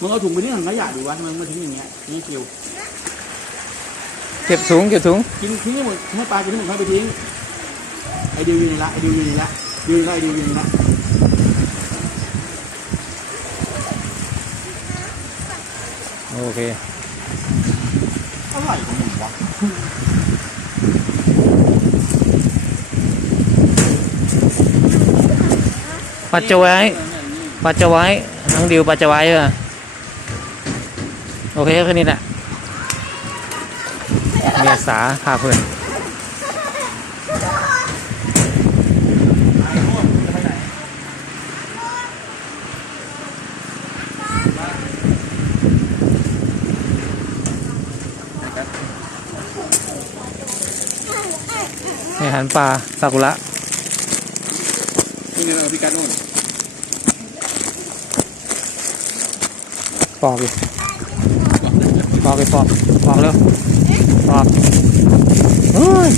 มึงเอาถุงไปทิ้งถังขยะดีวะทำไมมึงมาทิ้งอย่างเงี้ยนี่คิวเก็บถุงเก็บถุงกินทิ้งให้หมดให้ปลากินให้หมดให้ไปทิ้งไอเดียวอยู่นี่ละไอเดียวอยู่นี่ละเดียวอยู่นี่ละไอเดียวอยู่นี่ละโอเคอะไรของมึงวะปัจจไว้ปัจจไว้น้องดิวปัจจไว้เออ โอเคแค่นี้แหละเมียสาพาเพื่อนนี่หันปลาซากุระนี่เงินเอาพิกัดนู่นปอกดิ ปอกไปปอกปอกเร็วปอกเฮ้ย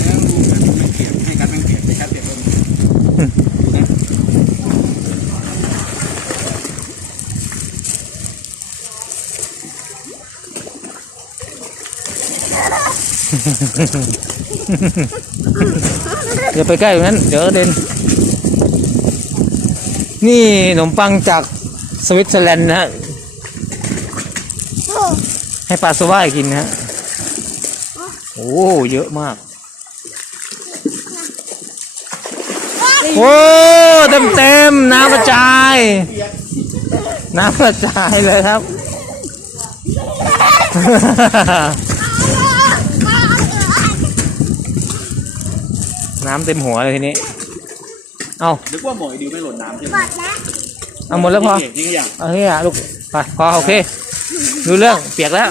เดี๋ยวไปใกล้ตรงนั้น เดี๋ยวเด็นนี่ขนมปังจากสวิตเซอร์แลนด์นะฮะ ให้ปลาสวายกินนะฮะโอ้เยอะมากโอ้เต็มเต็มๆน้ำกระจาย น้ำกระจายเลยครับ น้ำเต็มหัวเลยทีนี้ เอานึกว่าหมอยดิวไม่หล่นน้ำใช่ไหมเอาหมดแล้วพอทิ้งขยะเอาเฮียลูก ไป พอโอเค ดูเรื่องเปียกแล้ว